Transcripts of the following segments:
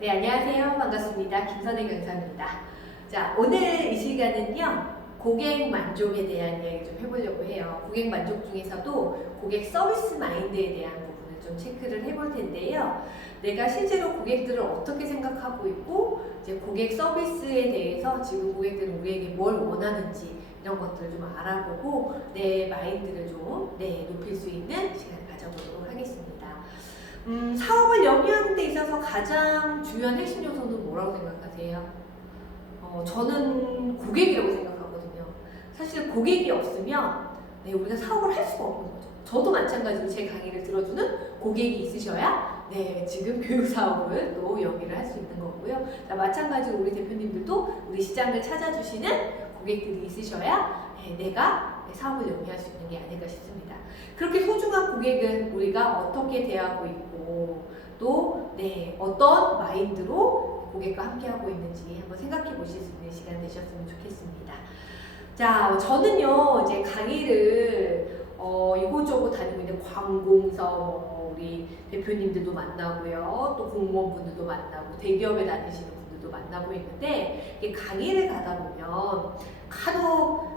네, 안녕하세요. 반갑습니다. 김선혜 강사입니다. 자, 오늘 이 시간은요, 고객 만족에 대한 이야기 좀 해보려고 해요. 고객 만족 중에서도 고객 서비스 마인드에 대한 부분을 좀 체크를 해볼 텐데요. 내가 실제로 고객들을 어떻게 생각하고 있고, 이제 고객 서비스에 대해서 지금 고객들은 우리에게 뭘 원하는지 이런 것들을 좀 알아보고 내 마인드를 좀 높일 수 있는 시간을 가져보도록 하겠습니다. 사업을 영위하는 데 있어서 가장 중요한 핵심 요소는 뭐라고 생각하세요? 저는 고객이라고 생각하거든요. 사실 고객이 없으면 우리가 사업을 할 수가 없는 거죠. 저도 마찬가지로 제 강의를 들어주는 고객이 있으셔야 지금 교육 사업을 또 영위를 할 수 있는 거고요. 자, 마찬가지로 우리 대표님들도 우리 시장을 찾아주시는 고객들이 있으셔야 내가 사업을 영위할 수 있는 게 아닐까 싶습니다. 그렇게 소중한 고객은 우리가 어떻게 대하고 있고 또 어떤 마인드로 고객과 함께하고 있는지 한번 생각해 보실 수 있는 시간 되셨으면 좋겠습니다. 자, 저는요 이제 강의를 이곳저곳 다니고 있는 관공서 우리 대표님들도 만나고요, 또 공무원분들도 만나고 대기업에 다니시는 분들도 만나고 있는데 이게 강의를 가다 보면 간혹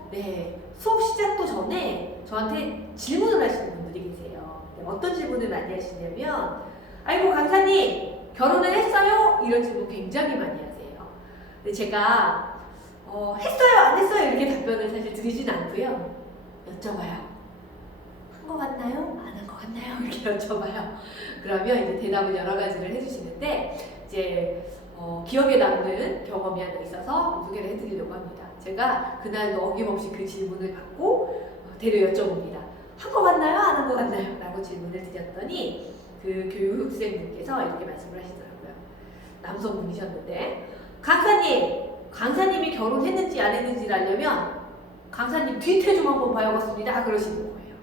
수업 시작도 전에 저한테 질문을 하시는 분들이 계세요. 어떤 질문을 많이 하시냐면, 아이고 강사님 결혼을 했어요? 이런 질문 굉장히 많이 하세요. 근데 제가 했어요 안 했어요 이렇게 답변을 사실 드리진 않고요, 여쭤봐요. 한 거 같나요? 안 한 거 같나요? 이렇게 여쭤봐요. 그러면 이제 대답을 여러 가지를 해주시는데 이제 기억에 남는 경험이 하나 있어서 소개를 해드리려고 합니다. 제가 그날도 어김없이 그 질문을 받고 되려 여쭤봅니다. 한 거 같나요? 안 한 거 같나요? 라고 질문을 드렸더니 그 교육생분께서 이렇게 말씀을 하시더라고요. 남성분이셨는데, 강사님이 결혼했는지 안 했는지를 알려면 강사님 뒷태좀 한번 봐야겠습니다. 그러시는 거예요.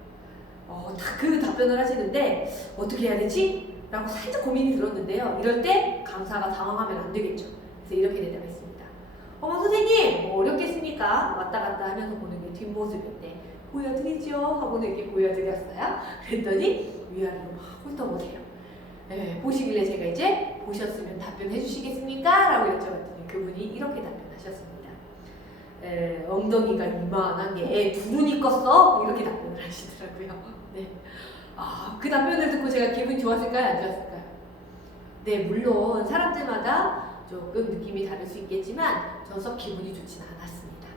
그 답변을 하시는데 어떻게 해야 되지? 라고 살짝 고민이 들었는데요. 이럴 때 강사가 당황하면 안 되겠죠. 그래서 이렇게 대답했습니다. 어머 선생님 뭐 어렵겠습니까? 왔다 갔다 하면서 보는 게 뒷모습인데 보여드리죠? 하고는 이렇게 보여드렸어요. 그랬더니 위아래로 막 훑어보세요. 보시길래 제가 이제 보셨으면 답변해 주시겠습니까? 라고 여쭤봤더니 그분이 이렇게 답변하셨습니다. 엉덩이가 이만한 게 애 둘은 껐어? 이렇게 답변을 하시더라고요. 그 답변을 듣고 제가 기분이 좋았을까요? 안 좋았을까요? 물론 사람들마다 조금 느낌이 다를 수 있겠지만 저는 썩 기분이 좋지는 않았습니다.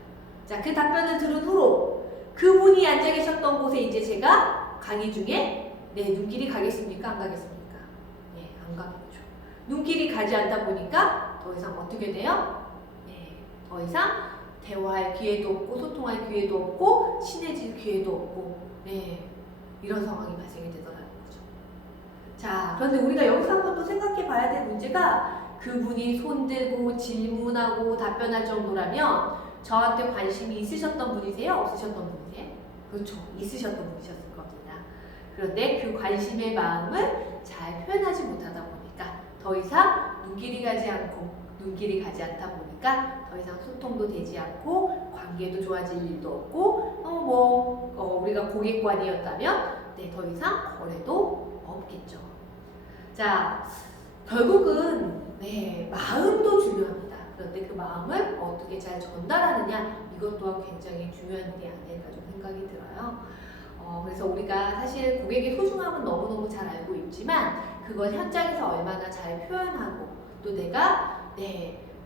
자, 그 답변을 들은 후로 그분이 앉아 계셨던 곳에 이제 제가 강의 중에 눈길이 가겠습니까? 안 가겠습니까? 안 가겠죠. 눈길이 가지 않다 보니까 더 이상 어떻게 돼요? 더 이상 대화할 기회도 없고 소통할 기회도 없고 친해질 기회도 없고 이런 상황이 발생이 되더라는 거죠. 자, 그런데 우리가 여기서 한번 또 생각해 봐야 될 문제가, 그분이 손들고 질문하고 답변할 정도라면 저한테 관심이 있으셨던 분이세요? 없으셨던 분이세요? 그렇죠. 있으셨던 분이셨을 겁니다. 그런데 그 관심의 마음을 잘 표현하지 못하다 보니까 더 이상 눈길이 가지 않다 보니까 더 이상 소통도 되지 않고 관계도 좋아질 일도 없고 우리가 고객관이었다면 더 이상 거래도 없겠죠. 자, 결국은 마음도 중요합니다. 그런데 그 마음을 어떻게 잘 전달하느냐, 이것 또한 굉장히 중요한 일이 아닐까 좀 생각이 들어요. 그래서 우리가 사실 고객의 소중함은 너무너무 잘 알고 있지만 그걸 현장에서 얼마나 잘 표현하고 또 내가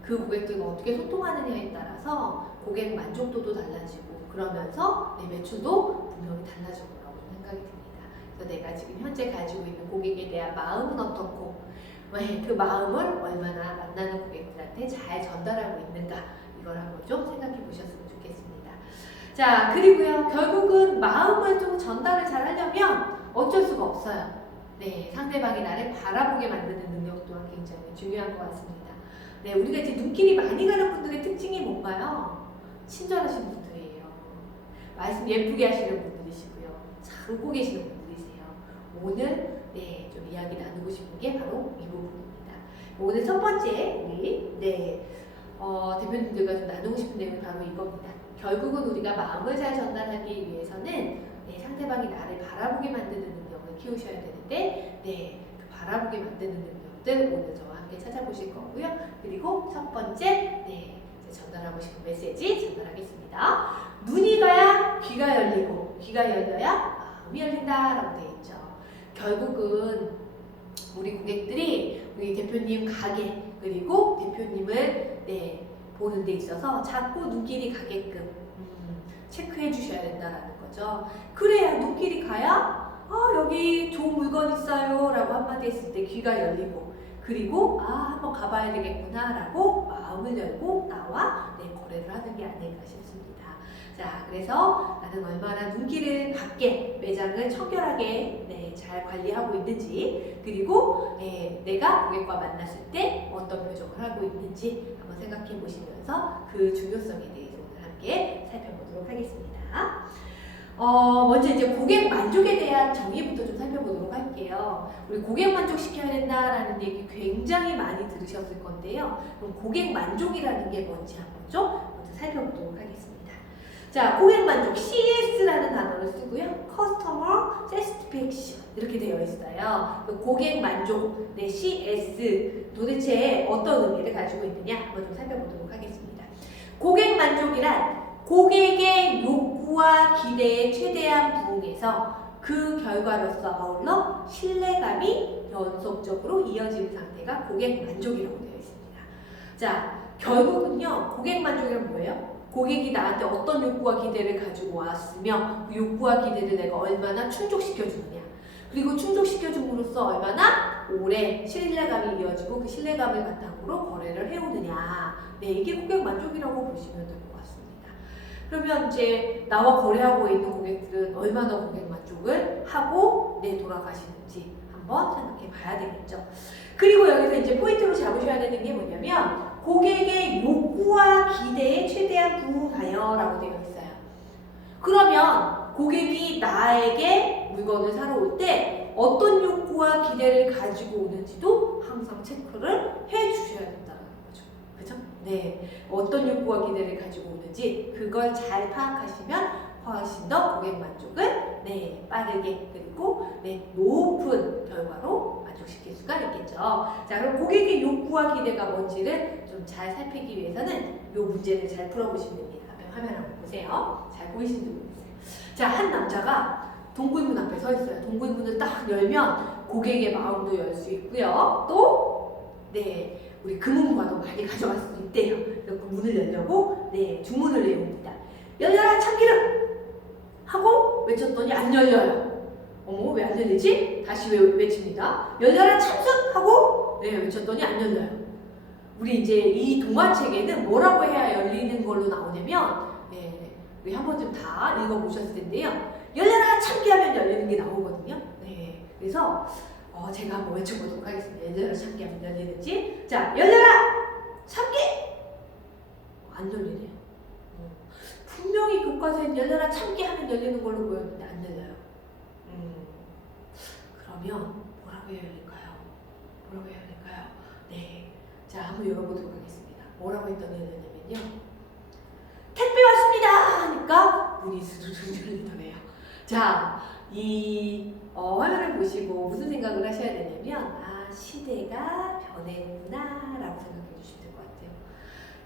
그 고객들과 어떻게 소통하느냐에 따라서 고객 만족도도 달라지고 그러면서 내 매출도 분명히 달라질 거라고 생각이 듭니다. 그래서 내가 지금 현재 가지고 있는 고객에 대한 마음은 어떻고 그 마음을 얼마나 만나는 고객들한테 잘 전달하고 있는가, 이걸 한번 좀 생각해 보셨으면 좋겠습니다. 자, 그리고요, 결국은 마음을 좀 전달을 잘 하려면 어쩔 수가 없어요. 상대방이 나를 바라보게 만드는 능력 또한 굉장히 중요한 것 같습니다. 우리가 이제 눈길이 많이 가는 분들의 특징이 뭔가요? 친절하신 분들이에요. 말씀 예쁘게 하시는 분들이시고요. 잘 웃고 계시는 분들이세요. 오늘 좀 이야기 나누고 싶은 게 바로 이 부분입니다. 오늘 첫 번째 우리 대표님들과 좀 나누고 싶은 내용이 바로 이겁니다. 결국은 우리가 마음을 잘 전달하기 위해서는 상대방이 나를 바라보게 만드는 능력을 키우셔야 되는데 그 바라보게 만드는 능력들 오늘 저와 함께 찾아보실 거고요. 그리고 첫 번째, 네, 이제 전달하고 싶은 메시지 전달하겠습니다. 눈이 가야 귀가 열리고 귀가 열려야 마음이 열린다라고 되어 있죠. 결국은 우리 고객들이 우리 대표님 가게 그리고 대표님을 보는 데 있어서 자꾸 눈길이 가게끔 체크해 주셔야 된다라는 거죠. 그래야 눈길이 가야 여기 좋은 물건 있어요 라고 한마디 했을 때 귀가 열리고, 그리고 한번 가봐야 되겠구나 라고 마음을 열고 나와 거래를 하는 게 아닐까 싶습니다. 자, 그래서 나는 얼마나 눈길을 받게 매장을 청결하게 잘 관리하고 있는지, 그리고 내가 고객과 만났을 때 어떤 표정을 하고 있는지 한번 생각해 보시면서 그 중요성에 대해서 오늘 함께 살펴보도록 하겠습니다. 먼저 이제 고객 만족에 대한 정의부터 좀 살펴보도록 할게요. 우리 고객 만족시켜야 된다라는 얘기 굉장히 많이 들으셨을 건데요. 그럼 고객 만족이라는 게 뭔지 한번 좀 먼저 살펴보도록 하겠습니다. 자, 고객 만족 CS라는 단어를 쓰고요. Customer Satisfaction 이렇게 되어 있어요. 고객 만족 CS 도대체 어떤 의미를 가지고 있느냐 한번 좀 살펴보도록 하겠습니다. 고객 만족이란 고객의 욕구와 기대에 최대한 부응해서 그 결과로서 아울러 신뢰감이 연속적으로 이어지는 상태가 고객 만족이라고 되어 있습니다. 자, 결국은요, 고객 만족이란 뭐예요? 고객이 나한테 어떤 욕구와 기대를 가지고 왔으며 그 욕구와 기대를 내가 얼마나 충족시켜주느냐, 그리고 충족시켜줌으로써 얼마나 오래 신뢰감이 이어지고 그 신뢰감을 바탕으로 거래를 해오느냐, 이게 고객 만족이라고 보시면 될 것 같습니다. 그러면 이제 나와 거래하고 있는 고객들은 얼마나 고객 만족을 하고 돌아가시는지 한번 생각해 봐야 되겠죠. 그리고 여기서 이제 포인트로 잡으셔야 되는 게 뭐냐면 고객의 욕구와 기대에 최대한 부응하여 라고 되어 있어요. 그러면 고객이 나에게 물건을 사러 올 때 어떤 욕구와 기대를 가지고 오는지도 항상 체크를 해 주셔야 된다는 거죠. 그죠? 어떤 욕구와 기대를 가지고 오는지 그걸 잘 파악하시면 훨씬 더 고객 만족을 빠르게 그리고 높은 결과로 만족시킬 수가 있겠죠. 자, 그럼 고객의 욕구와 기대가 뭔지를 좀 잘 살피기 위해서는 이 문제를 잘 풀어보시면 됩니다. 앞에 화면 한번 보세요. 잘 보이시는지 모르겠어요. 자, 한 남자가 동굴문 앞에 서 있어요. 동굴문을 딱 열면 고객의 마음도 열 수 있고요. 또 우리 금은과도 많이 가져갈 수 있대요. 그래서 그 문을 열려고 주문을 외웁니다. 열려라 참기름! 하고 외쳤더니 안 열려요. 어머, 왜 안 열리지? 다시 외칩니다. 열려라 참숯! 하고 외쳤더니 안 열려요. 우리 이제 이 동화책에는 뭐라고 해야 열리는 걸로 나오냐면 우리 한 번쯤 다 읽어보셨을 텐데요. 열려라 참기 하면 열리는 게 나오거든요. 그래서 제가 한번 외쳐보도록 하겠습니다. 열려라 참기 하면 열리는지. 자, 열려라 참기! 안 열리네요. 분명히 교과서에 열려라 참기 하면 열리는 걸로 보였는데 안 열려요. 그러면 뭐라고 해야 열릴까요? 뭐라고 해야 열릴까요? 자, 한번 열어보도록 하겠습니다. 뭐라고 했더니 열렸냐면요. 택배 왔습니다! 하니까 문이 스르르 열리더래요. 자, 이 화면을 보시고 무슨 생각을 하셔야 되냐면 시대가 변했구나 라고 생각해 주시면 될 것 같아요.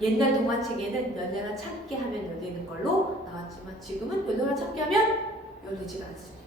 옛날 동화책에는 열려라 참기 하면 열리는 걸로 나왔지만 지금은 열려라 참기 하면 열리지가 않습니다.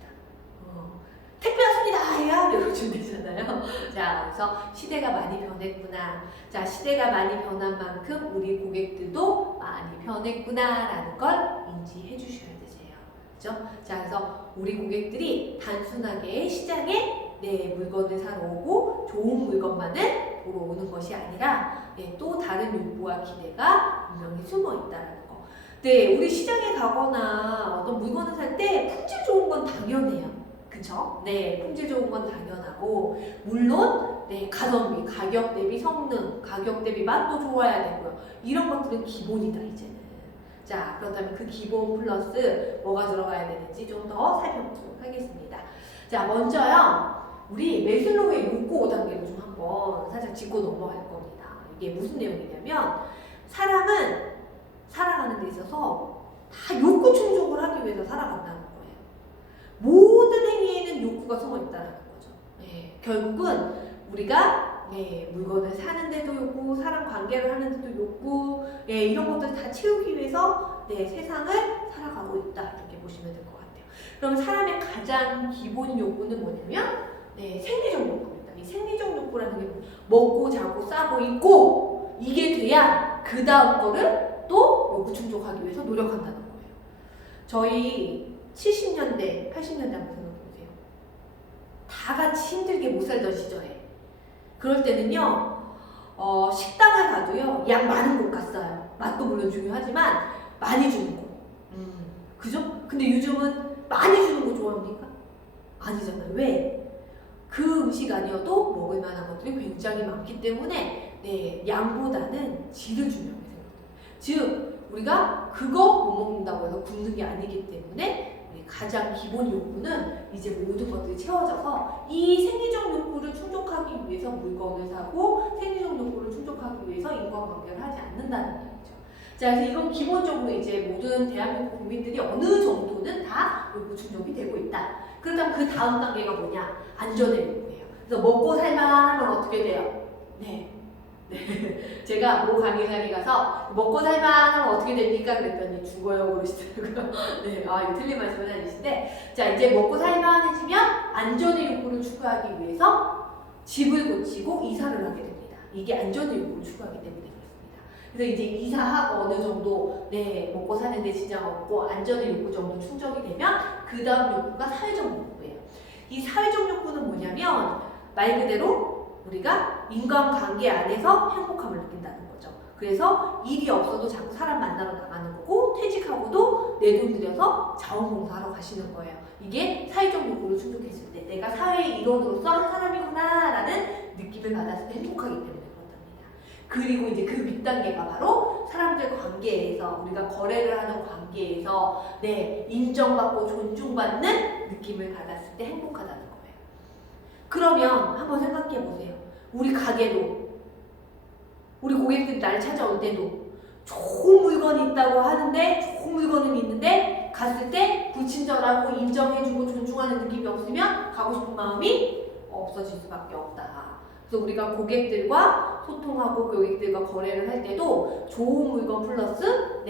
택배 왔습니다! 해야 열어주면 되잖아요. 자, 그래서 시대가 많이 변했구나. 자, 시대가 많이 변한 만큼 우리 고객들도 많이 변했구나 라는 걸 인지해 주셔야 되세요. 그죠? 자, 그래서 우리 고객들이 단순하게 시장에 물건을 사러 오고 좋은 물건만을 보러 오는 것이 아니라 또 다른 욕구와 기대가 분명히 숨어 있다는 거. 우리 시장에 가거나 어떤 물건을 살 때 품질 좋은 건 당연해요. 그쵸? 품질 좋은 건 당연하고 물론 가성비, 가격 대비 성능, 가격 대비 맛도 좋아야 되고요. 이런 것들은 기본이다 이제는. 자, 그렇다면 그 기본 플러스 뭐가 들어가야 되는지 좀 더 살펴보도록 하겠습니다. 자, 먼저요. 우리 메슬로우의 욕구 5단계를 좀 한번 살짝 짚고 넘어갈 겁니다. 이게 무슨 내용이냐면 사람은 살아가는 데 있어서 다 욕구 충족을 하기 위해서 살아간다는 거예요. 모든 행위에는 욕구가 숨어 있다는 거죠. 결국은 우리가 네, 물건을 사는데도 욕구, 사람 관계를 하는데도 욕구, 네, 이런 것들 다 채우기 위해서 네, 세상을 살아가고 있다 이렇게 보시면 될 것 같아요. 그럼 사람의 가장 기본 욕구는 뭐냐면 네, 생리적 욕구입니다. 이 생리적 욕구라는 게 먹고 자고 싸고 입고 이게 돼야 그 다음 거를 또 욕구 충족하기 위해서 노력한다는 거예요. 저희 70년대, 80년대 한번 생각해보세요. 다 같이 힘들게 못 살던 시절에 그럴 때는요 식당을 가도요 양 많은 곳 갔어요. 맛도 물론 중요하지만 많이 주는 곳. 그죠? 근데 요즘은 많이 주는 거 좋아합니까? 아니잖아요. 왜? 그 음식 아니어도 먹을 만한 것들이 굉장히 많기 때문에 네, 양보다는 질을 중요하게 생각해요. 즉 우리가 그거 못 먹는다고 해서 굶는 게 아니기 때문에 가장 기본 욕구는 이제 모든 것들이 채워져서 이 생리적 욕구를 충족하기 위해서 물건을 사고 생리적 욕구를 충족하기 위해서 인간관계를 하지 않는다는 얘기죠. 자, 그래서 이건 기본적으로 이제 모든 대한민국 국민들이 어느 정도는 다 욕구 충족이 되고 있다. 그렇다면 그 다음 단계가 뭐냐? 안전의 욕구예요. 그래서 먹고 살만하면 어떻게 돼요? 네. 제가 모 강의장에 가서 먹고 살만하면 어떻게 됩니까? 그랬더니 죽어요 그러시더라고요. 네, 이거 틀린 말씀은 아니신데, 자 이제 먹고 살만해지면 안전의 욕구를 추구하기 위해서 집을 고치고 이사를 하게 됩니다. 이게 안전의 욕구를 추구하기 때문에 그렇습니다. 그래서 이제 이사하고 어느 정도 먹고 사는데 지장 없고 안전의 욕구 정도 충족이 되면 그 다음 욕구가 사회적 욕구예요. 이 사회적 욕구는 뭐냐면 말 그대로 우리가 인간관계 안에서 행복함을 느낀다는 거죠. 그래서 일이 없어도 자꾸 사람 만나러 나가는 거고 퇴직하고도 내 돈 들여서 자원봉사하러 가시는 거예요. 이게 사회적 욕구를 충족했을 때 내가 사회의 일원으로서 한 사람이구나 라는 느낌을 받았을 때 행복하기 때문에 그렇답니다. 그리고 이제 그 윗단계가 바로 사람들 관계에서 우리가 거래를 하는 관계에서 인정받고 존중받는 느낌을 받았을 때 행복하다는 거예요. 그러면 한번 생각해 보세요. 우리 가게도 우리 고객들이 나를 찾아올 때도 좋은 물건이 있다고 하는데 좋은 물건은 있는데 갔을 때 불친절하고 인정해주고 존중하는 느낌이 없으면 가고 싶은 마음이 없어질 수밖에 없다. 그래서 우리가 고객들과 소통하고 고객들과 거래를 할 때도 좋은 물건 플러스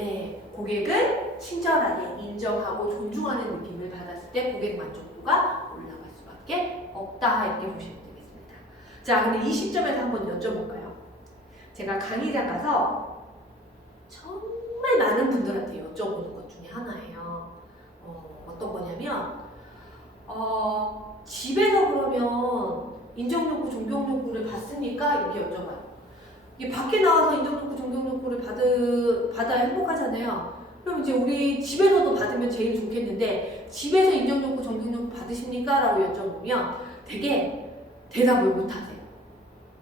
고객을 친절하게 인정하고 존중하는 느낌을 받았을 때 고객 만족도가 올라갈 수밖에 없다 이렇게 보시면 되겠습니다. 자, 근데 이 시점에서 한번 여쭤볼까요? 제가 강의장 가서 정말 많은 분들한테 여쭤보는 것 중에 하나예요. 어떤 거냐면 집에서 그러면 인정욕구, 존경욕구를 받습니까? 이렇게 여쭤봐요. 이게 밖에 나와서 인정욕구, 존경욕구를 받아야 행복하잖아요. 그럼 이제 우리 집에서도 받으면 제일 좋겠는데 집에서 인정욕구, 존경욕구 받으십니까? 라고 여쭤보면 되게 대답을 못하세요.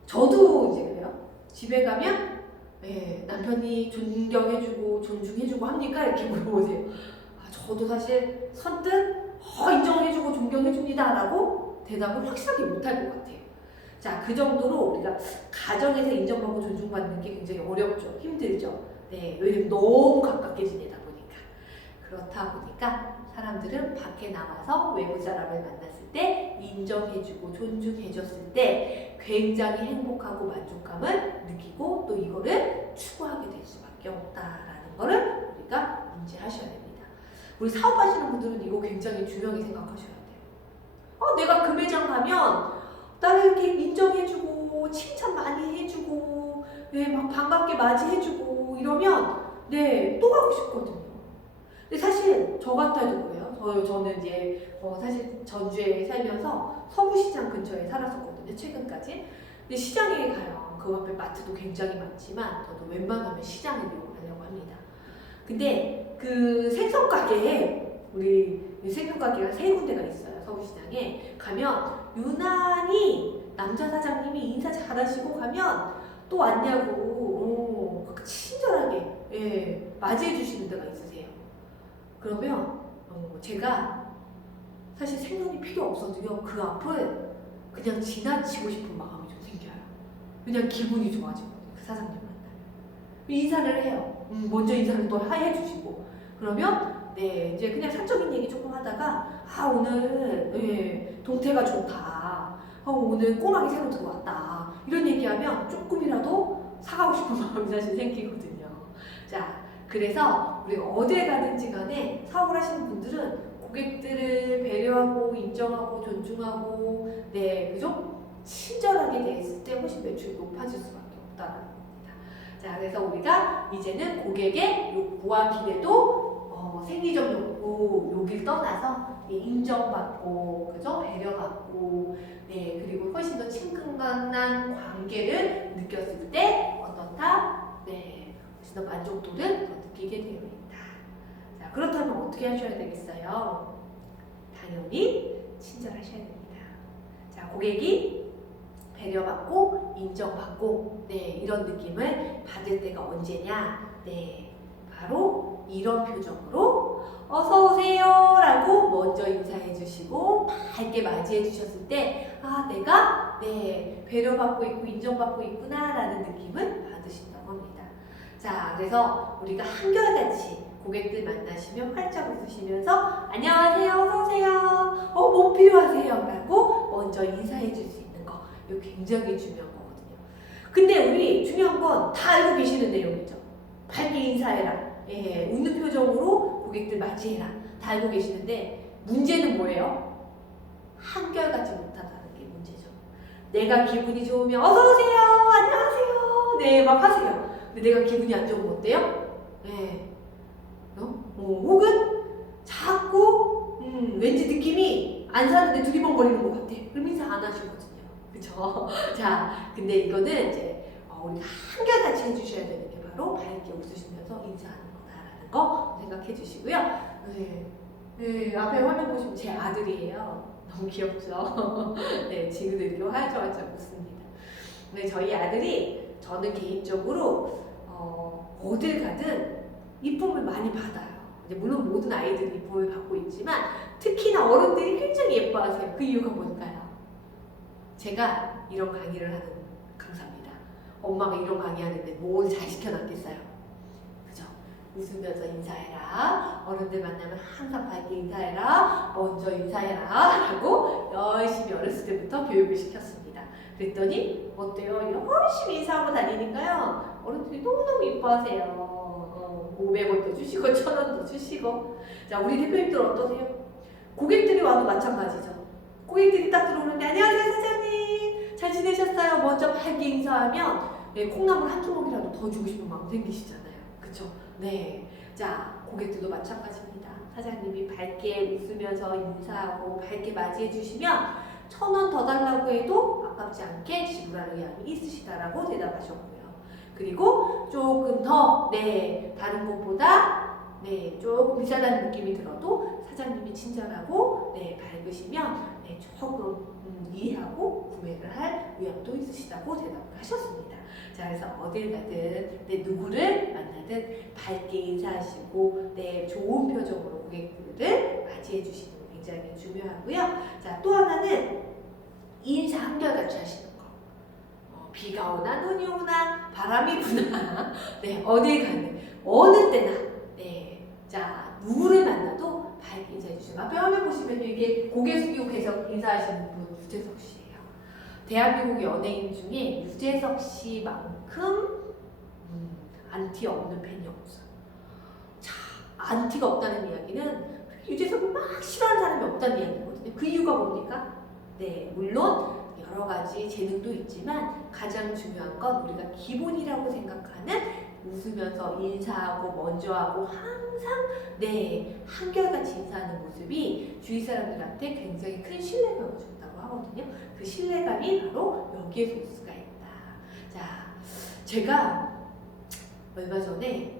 저도 이제 그래요. 집에 가면 남편이 존경해주고 존중해주고 합니까? 이렇게 물어보세요. 저도 사실 선뜻 인정해주고 존경해줍니다 라고 대답을 확실하게 못할 것 같아요. 자, 그 정도로 우리가 가정에서 인정받고 존중받는 게 굉장히 어렵죠. 힘들죠. 왜냐면 너무 가깝게 지내다 보니까. 그렇다 보니까 사람들은 밖에 나와서 외부 사람을 만났을 때 인정해주고 존중해줬을 때 굉장히 행복하고 만족감을 느끼고 또 이거를 추구하게 될 수밖에 없다라는 거를 우리가 인지하셔야 됩니다. 우리 사업하시는 분들은 이거 굉장히 중요하게 생각하셔야 돼요. 내가 그 매장 가면 나를 이렇게 인정해주고 칭찬 많이 해주고 막 반갑게 맞이해주고 이러면 또 가고 싶거든요. 근데 사실 저 같아도 그래요. 저는 이제 사실 전주에 살면서 서구시장 근처에 살았었거든요. 최근까지. 근데 시장에 가요. 그 앞에 마트도 굉장히 많지만 저도 웬만하면 시장을 이용하려고 합니다. 근데 그 생선 가게에 우리 생선 가게가 3군데가 있어요. 서구시장에 가면 유난히 남자 사장님이 인사 잘하시고 가면 또 왔냐고 친절하게 맞이해 주시는 데가 있으세요. 그러면 제가 사실 생선이 필요 없어도요 그 앞을 그냥 지나치고 싶은 마음이 좀 생겨요. 그냥 기분이 좋아지거든요. 그 사장님 만나면 인사를 해요. 먼저 인사를 또 해주시고 그러면 이제 그냥 사적인 얘기 조금 하다가 오늘 동태가 좋다. 오늘 꼬막이 새로 들어왔다. 이런 얘기하면 조금이라도 사가고 싶은 마음이 사실 생기거든요. 자, 그래서 우리가 어딜 가든지 간에 사업을 하시는 분들은 고객들을 배려하고 인정하고 존중하고 네, 그죠? 친절하게 대했을 때 훨씬 매출이 높아질 수밖에 없다는 겁니다. 자, 그래서 우리가 이제는 고객의 욕구와 기대도 생리적 욕구, 욕을 떠나서 인정받고, 그죠? 배려받고, 네, 그리고 훨씬 더 친근한 관계를 느꼈을 때 어떻다? 네, 훨씬 더 만족도를 더 느끼게 되어 있다. 자, 그렇다면 어떻게 하셔야 되겠어요? 당연히 친절하셔야 됩니다. 자, 고객이 배려받고 인정받고 네, 이런 느낌을 받을 때가 언제냐? 네, 바로 이런 표정으로 어서 오세요 라고 먼저 인사해 주시고 밝게 맞이해 주셨을 때 아, 내가 네, 배려받고 있고 인정받고 있구나 라는 느낌을 받으신다고 합니다. 자, 그래서 우리가 한결같이 고객들 만나시면 활짝 웃으시면서 안녕하세요, 어서 오세요, 뭐 필요하세요 라고 먼저 인사해 줄 수 있는 거, 이거 굉장히 중요한 거거든요. 근데 우리 중요한 건 다 알고 계시는 내용이죠. 밝게 인사해라, 예, 웃는 표정으로 고객들 맞이해라, 다 알고 계시는데 문제는 뭐예요? 한결같이 못하다는 게 문제죠. 내가 기분이 좋으면 어서 오세요, 안녕하세요, 네, 막 하세요. 근데 내가 기분이 안 좋으면 어때요? 네. 혹은 자꾸 왠지 느낌이 안 사는데 두리번거리는 것 같아. 그럼 인사 안 하시거든요. 그쵸? 자, 근데 이거는 이제 우리가 한결같이 해주셔야 되는 게 바로 밝게 웃으시면서 인사하는 거다라는 거 생각해 주시고요. 네. 네, 앞에 화면 보시면 제 아들이에요. 너무 귀엽죠? 네, 지금도 이렇게 활짝활짝 웃습니다. 네, 저희 아들이 저는 개인적으로 어딜 가든 이쁨을 많이 받아요. 이제 물론 모든 아이들이 이쁨을 받고 있지만 특히나 어른들이 굉장히 예뻐하세요. 그 이유가 뭘까요? 제가 이런 강의를 하는 강사입니다. 엄마가 이런 강의하는데 뭘 잘 시켜놨겠어요? 그죠? 웃으면서 인사해라. 어른들 만나면 항상 밝게 인사해라. 먼저 인사해라. 라고 열심히 어렸을 때부터 교육을 시켰습니다. 그랬더니 어때요? 열심히 인사하고 다니니까요. 어른들이 너무너무 이뻐하세요. 500원도 주시고 1000원도 주시고. 자, 우리 대표님들 어떠세요? 고객들이 와도 마찬가지죠. 고객들이 딱 들어오는데 안녕하세요 사장님 잘 지내셨어요? 먼저 밝게 인사하면 네, 콩나물 한 조각이라도 더 주고 싶은 마음 생기시잖아요. 그쵸? 네. 자, 고객들도 마찬가지입니다. 사장님이 밝게 웃으면서 인사하고 밝게 맞이해 주시면 1000원 더 달라고 해도 아깝지 않게 지불할 의향이 있으시다라고 대답하셨고요. 그리고 조금 더 네, 다른 곳보다 네, 조금 비싸다는 느낌이 들어도 사장님이 친절하고 네, 밝으시면 네, 조금 이해하고 구매를 할 의향도 있으시다고 대답을 하셨습니다. 자, 그래서 어딜 가든 네, 누구를 만나든 밝게 인사하시고 네, 좋은 표정으로 고객들을 맞이해 주시는 게 굉장히 중요하고요. 자, 또 하나는 인사 한결같이 하시는 거. 비가 오나 눈이 오나 바람이 부나 네, 어딜 가든 어느 때나 네, 자, 누구를 만나도 밝게 인사해 주시고 앞에 화면 보시면 이게 고개 숙이고 계속 인사하시는 분 유재석 씨예요. 대한민국 연예인 중에 유재석 씨만큼 안티 없는 팬이 없어요. 자, 안티가 없다는 이야기는 유재석을 막 싫어하는 사람이 없다는 이야기거든요. 그 이유가 뭡니까? 네, 물론 여러 가지 재능도 있지만 가장 중요한 건 우리가 기본이라고 생각하는 웃으면서 인사하고 먼저 하고 항상 네, 한결같이 인사하는 모습이 주위 사람들한테 굉장히 큰 신뢰감을 준다고 하거든요. 그 신뢰감이 바로 여기에서 올 수가 있다. 자, 제가 얼마 전에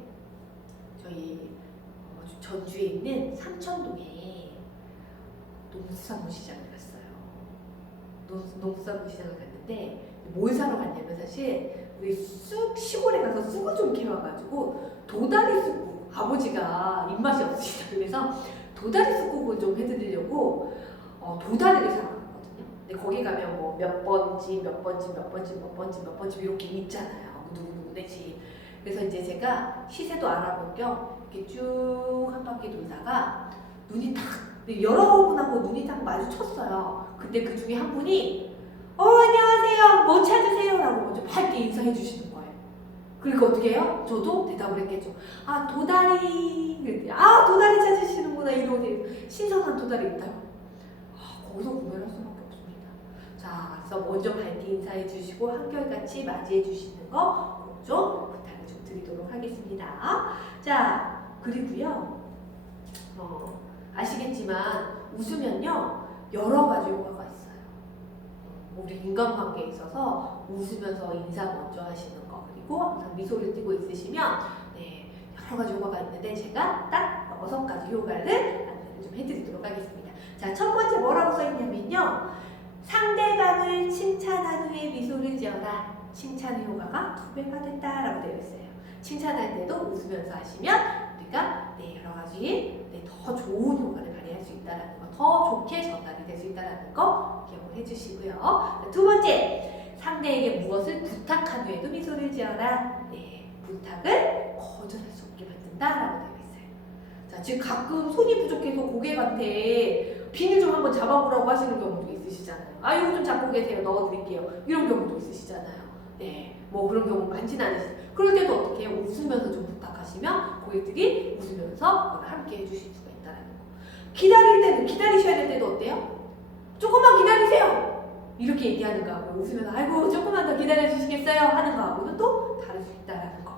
저희 전주에 있는 삼천동에 농수산물시장을 갔어요. 농수산물시장을 갔는데 뭘 사러 갔냐면 사실 우리 시골에 가서 쑥을 좀 캐와가지고 도다리 쑥국, 아버지가 입맛이 없으시다 그래서 도다리 쑥국을 좀 해드리려고 도다리를 사러 갔거든요. 근데 거기 가면 뭐 몇 번집 이렇게 있잖아요. 누구누구네 집. 그래서 이제 제가 시세도 알아볼 겸 이렇게 쭉 한 바퀴 돌다가 눈이 딱 여러분하고 눈이 딱 마주쳤어요. 근데 그 중에 한 분이 안녕하세요 안녕하세요. 뭐 찾으세요? 라고 먼저 밝게 인사해 주시는 거예요. 그러니까 어떻게 해요? 저도 대답을 했겠죠. 아, 도다리. 그랬더니, 아, 도다리 찾으시는구나. 이러고 신선한 도다리 있다고. 아, 거기서 구매를 할 수밖에 없습니다. 자, 그래서 먼저 밝게 인사해 주시고 한결같이 맞이해 주시는 거 좀 부탁을 좀 드리도록 하겠습니다. 자, 그리고요. 아시겠지만 웃으면요 여러 가지 효과가 있어요. 우리 인간관계에 있어서 웃으면서 인사 먼저 하시는 거, 그리고 항상 미소를 띠고 있으시면 여러 가지 효과가 있는데 제가 딱 6가지 효과를 안내를 좀 해드리도록 하겠습니다. 자, 첫 번째 뭐라고 써있냐면요, 상대방을 칭찬한 후에 미소를 지어라. 칭찬의 효과가 2배가 된다라고 되어 있어요. 칭찬할 때도 웃으면서 하시면 우리가 여러 가지 더 좋은 효과를 발휘할 수 있다는 거, 더 좋게 전달이 될 수 있다는 거 기억을 해주시고요. 두 번째, 상대에게 무엇을 부탁한 후에도 미소를 지어라. 부탁을 거절할 수 없게 만든다라고 되어 있어요. 자, 지금 가끔 손이 부족해서 고객한테 비닐 좀 한번 잡아보라고 하시는 경우도 있으시잖아요. 아, 이거 좀 잡고 계세요. 넣어드릴게요. 이런 경우도 있으시잖아요. 뭐 그런 경우 많지는 않으시죠. 그럴 때도 어떻게 해요? 웃으면서 좀 부탁하시면 고객들이 웃으면서 그걸 함께 해주실 수가 있다는 거. 기다릴 때도, 기다리셔야 될 때도 어때요? 조금만 기다리세요. 이렇게 얘기하는 거하고 웃으면서 아이고 조금만 더 기다려주시겠어요? 하는 거하고는 또 다를 수 있다는 거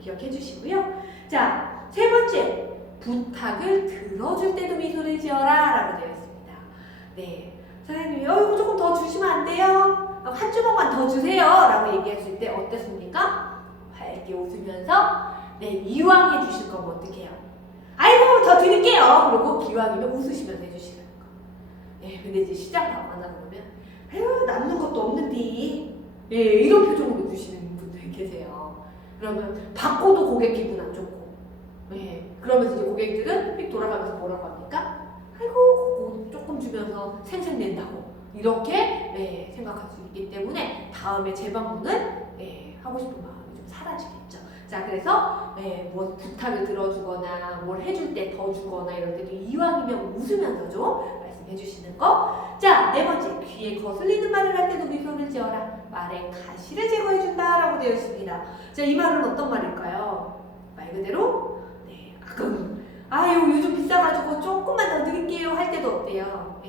기억해 주시고요. 자, 세 번째, 부탁을 들어줄 때도 미소를 지어라 라고 되어 있습니다. 사장님이 조금 더 주시면 안 돼요? 한 주먹만 더 주세요 라고 얘기했을 때 어땠습니까? 밝게 웃으면서 이왕 해주실 거면 어떻게 해요? 아이고 더 드릴게요. 그리고 기왕이면 웃으시면서 해주시는 거. 근데 이제 시장 가거나 그러면 아유 남는 것도 없는데 이런 표정으로 주시는 분들이 계세요. 그러면 받고도 고객 기분 안 좋고 그러면서 이제 고객들은 휙 돌아가면서 뭐라고 합니까? 아이고 조금 주면서 생색 낸다고 이렇게 생각할 수 있기 때문에 다음에 재방문은 하고 싶은 마음이 좀 사라지겠죠. 자, 그래서 뭐 부탁을 들어주거나 뭘 해줄 때 더 주거나 이럴 때도 이왕이면 웃으면서 좀 말씀해 주시는 거. 자, 네 번째, 귀에 거슬리는 말을 할 때도 미소를 지어라. 말의 가시를 제거해 준다라고 되어 있습니다. 자, 이 말은 어떤 말일까요? 말 그대로 아유 요즘 비싸가지고 조금만 더 드릴게요 할 때도 어때요?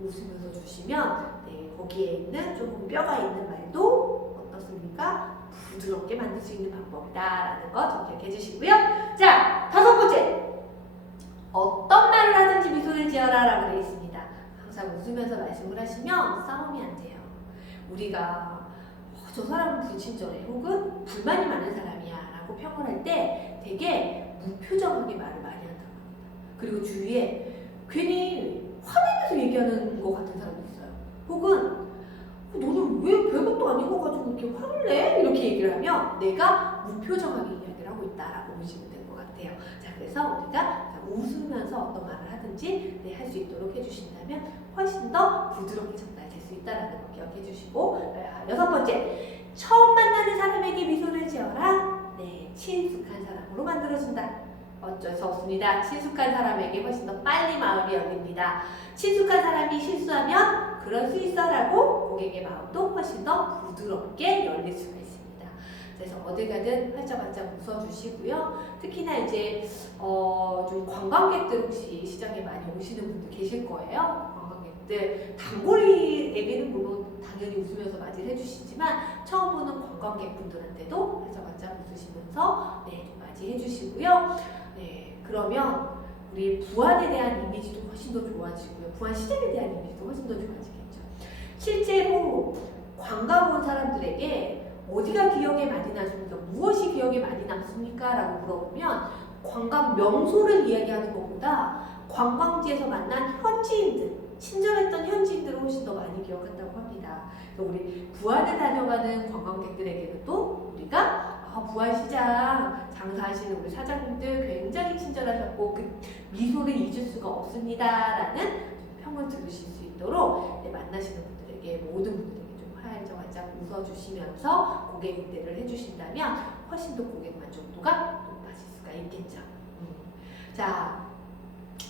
웃으면서 주시면 거기에 있는 조금 뼈가 있는 말도 어떻습니까? 부드럽게 만들 수 있는 방법이다라는 거 좀 기억해 주시고요. 자, 다섯 번째, 어떤 말을 하든지 미소를 지어라 라고 되어 있습니다. 항상 웃으면서 말씀을 하시면 싸움이 안 돼요. 우리가 저 사람은 불친절해 혹은 불만이 많은 사람이야 라고 평을 할 때 되게 무표정하게 말을 많이 한다고 합니다. 그리고 주위에 괜히 화내면서 얘기하는 것 같은 사람도 있어요. 혹은 너는 왜 별것도 아닌 거 가지고 이렇게 화를 내? 이렇게 얘기를 하면 내가 무표정하게 이야기를 하고 있다라고 보시면 될 것 같아요. 자, 그래서 우리가 웃으면서 어떤 말을 하든지 할 수 있도록 해주신다면 훨씬 더 부드럽게 전달될 수 있다는 거 기억해 주시고, 여섯 번째, 처음 만나는 사람에게 미소를 지어라. 친숙한 사람으로 만들어준다. 어쩔 수 없습니다. 친숙한 사람에게 훨씬 더 빨리 마음이 열립니다. 친숙한 사람이 실수하면 그럴 수 있어라고 고객의 마음도 훨씬 더 부드럽게 열릴 수가 있습니다. 그래서 어딜 가든 활짝활짝 웃어주시고요. 특히나 이제 좀 관광객들 혹시 시장에 많이 오시는 분들 계실 거예요. 관광객들 단골이에게는 물론 당연히 웃으면서 맞이를 해주시지만 처음 보는 관광객분들한테도 활짝활짝 웃으시면서 맞이해 주시고요. 그러면 우리 부안에 대한 이미지도 훨씬 더 좋아지고요. 부안 시장에 대한 이미지도 훨씬 더 좋아지겠죠. 실제로 관광 온 사람들에게 어디가 기억에 많이 나십니까? 무엇이 기억에 많이 남습니까? 라고 물어보면 관광 명소를 이야기하는 것보다 관광지에서 만난 현지인들, 친절했던 현지인들을 훨씬 더 많이 기억한다고 합니다. 그래서 우리 부안에 다녀가는 관광객들에게는 또 우리가 부안시장 장사하시는 우리 사장님들 굉장히 친절하셨고 그 미소를 잊을 수가 없습니다 라는 평을 들으실 수 있도록 만나시는 분들에게 모든 분들에게 좀 활짝활짝 웃어주시면서 고객 응대를 해주신다면 훨씬 더 고객 만족도가 높아질 수가 있겠죠. 자,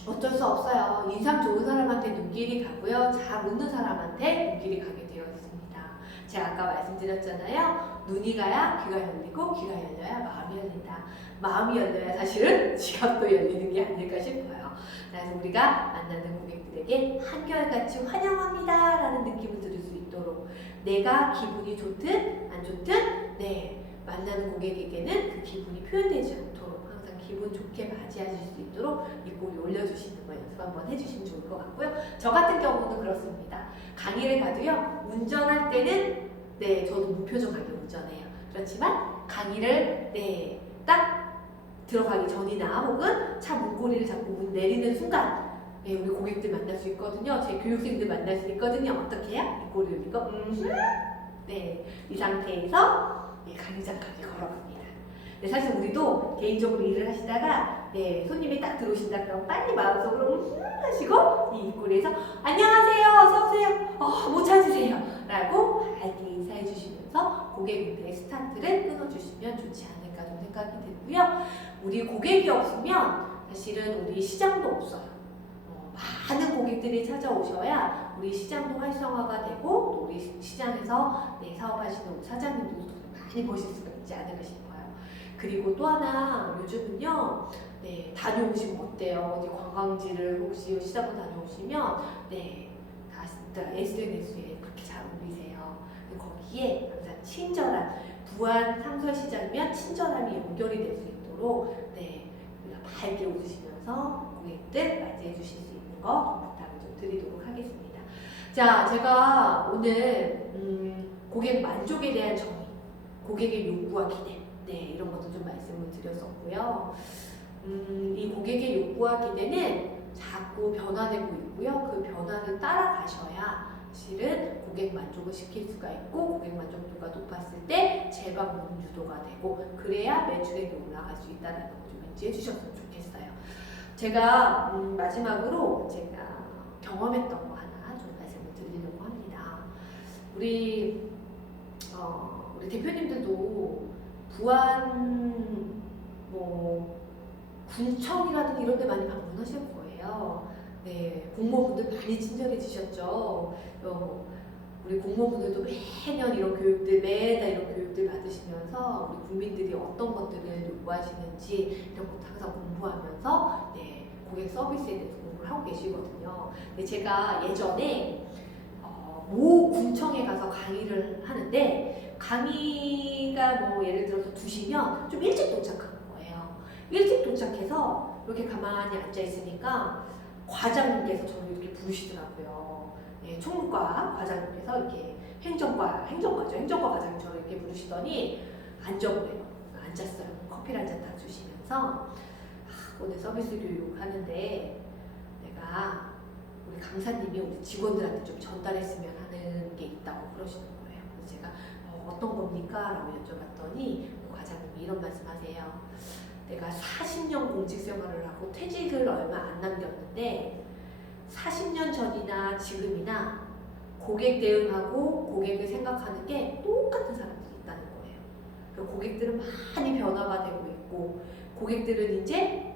어쩔 수 없어요. 인상 좋은 사람한테 눈길이 가고요. 잘 웃는 사람한테 눈길이 가게 되어 있습니다. 제가 아까 말씀드렸잖아요. 눈이 가야 귀가 열리고 귀가 열려야 마음이 열린다. 마음이 열려야 사실은 지갑도 열리는 게 아닐까 싶어요. 그래서 우리가 만나는 고객들에게 한결같이 환영합니다 라는 느낌을 들을 수 있도록 내가 기분이 좋든 안 좋든 만나는 고객에게는 그 기분이 표현되지 않도록 항상 기분 좋게 맞이하실 수 있도록 이 꼬리 올려주시는 거 연습 한번 해주시면 좋을 것 같고요. 저 같은 경우는 그렇습니다. 강의를 가도요. 운전할 때는 저도 무표정하게 운전해요. 그렇지만 강의를 딱 들어가기 전이나 혹은 차 문고리를 잡고 문 내리는 순간 우리 고객들 만날 수 있거든요. 제 교육생들 만날 수 있거든요. 어떻게 해요? 이 꼬리 올리고 이 상태에서 강의장까지 걸어갑니다. 사실 우리도 개인적으로 일을 하시다가 손님이 딱 들어오신다 그러면 빨리 마음속으로 하시고 이 입꼬리에서 안녕하세요, 어서오세요, 뭐 찾으세요 라고 밝게 인사해 주시면서 고객님들의 스타트를 끊어주시면 좋지 않을까 좀 생각이 들고요. 우리 고객이 없으면 사실은 우리 시장도 없어요. 많은 고객들이 찾아오셔야 우리 시장도 활성화가 되고 또 우리 시장에서 사업하시는 우리 사장님들도 많이 보실 수가 있지 않을까 싶어요. 그리고 또 하나 요즘은요 다녀오시면 어때요? 이제 관광지를 혹시 시장을 다녀오시면 다 SNS에 그렇게 잘 올리세요. 거기에 항상 친절한 부안 상설시장이면 친절함이 연결이 될 수 있도록 우리가 밝게 웃으시면서 고객들 맞이해 주실 수 있는 거 부탁을 좀 드리도록 하겠습니다. 자, 제가 오늘 고객 만족에 대한 정의, 고객의 요구와 기대 이런 것도 좀 말씀을 드렸었고요. 이 고객의 요구와 기대는 자꾸 변화되고 있고요. 그 변화를 따라가셔야 사실은 고객 만족을 시킬 수가 있고 고객 만족도가 높았을 때 재방문 유도가 되고 그래야 매출액이 올라갈 수 있다는 거 좀 인지해 주셨으면 좋겠어요. 제가 마지막으로 제가 경험했던 거 하나 좀 말씀을 드리려고 합니다. 우리 대표님들도 부안 군청이라든지 이런 데 많이 방문하실 거예요. 공무원분들 많이 친절해지셨죠. 우리 공무원분들도 매년 이런 교육들, 매달 이런 교육들 받으시면서 우리 국민들이 어떤 것들을 요구하시는지 이런 것도 항상 공부하면서 고객 서비스에 대해서 공부를 하고 계시거든요. 근데 제가 예전에 모 군청에 가서 강의를 하는데 강의가 예를 들어서 2시면 좀 일찍 도착한 거예요. 일찍 도착해서 이렇게 가만히 앉아 있으니까 과장님께서 저를 이렇게 부르시더라고요. 총무과 과장님께서 이렇게 행정과 과장님 저를 이렇게 부르시더니 앉아보래요. 앉았어요. 커피를 한 잔 딱 주시면서 오늘 서비스 교육 하는데 내가 우리 강사님이 우리 직원들한테 좀 전달했으면 하는 게 있다고 그러시는 거예요. 그래서 제가 어떤 겁니까? 라고 여쭤봤더니 그 과장님이 이런 말씀하세요. 내가 40년 공직 생활을 하고 퇴직을 얼마 안 남겼는데 40년 전이나 지금이나 고객 대응하고 고객을 생각하는 게 똑같은 사람들이 있다는 거예요. 그 고객들은 많이 변화가 되고 있고 고객들은 이제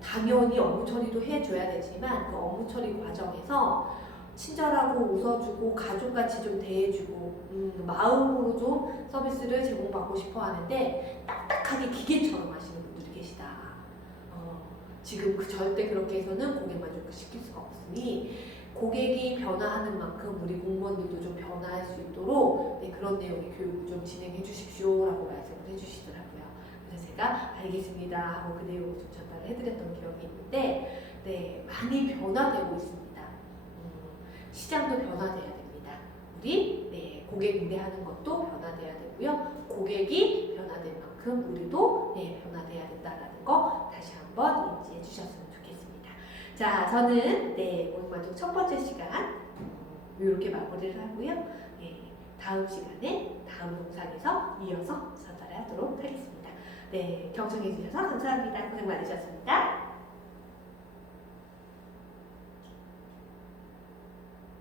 당연히 업무 처리도 해줘야 되지만 그 업무 처리 과정에서 친절하고 웃어주고 가족같이 좀 대해주고 마음으로 좀 서비스를 제공받고 싶어 하는데 딱딱하게 기계처럼 하시는 분들이 계시다. 지금 절대 그렇게 해서는 고객 만족을 시킬 수가 없으니 고객이 변화하는 만큼 우리 공무원들도 좀 변화할 수 있도록 그런 내용의 교육을 좀 진행해 주십시오 라고 말씀을 해주시더라고요. 그래서 제가 알겠습니다 하고 그 내용을 좀 전달을 해드렸던 기억이 있는데 많이 변화되고 있습니다. 시장도 변화돼야 됩니다. 우리 고객 응대하는 것도 변화돼야 되고요. 고객이 변화된 만큼 우리도 변화돼야 된다는 거 다시 한번 인지해 주셨으면 좋겠습니다. 자, 저는 고객 만족 첫 번째 시간 이렇게 마무리를 하고요. 다음 시간에 다음 영상에서 이어서 전달하도록 하겠습니다. 경청해 주셔서 감사합니다. 고생 많으셨습니다.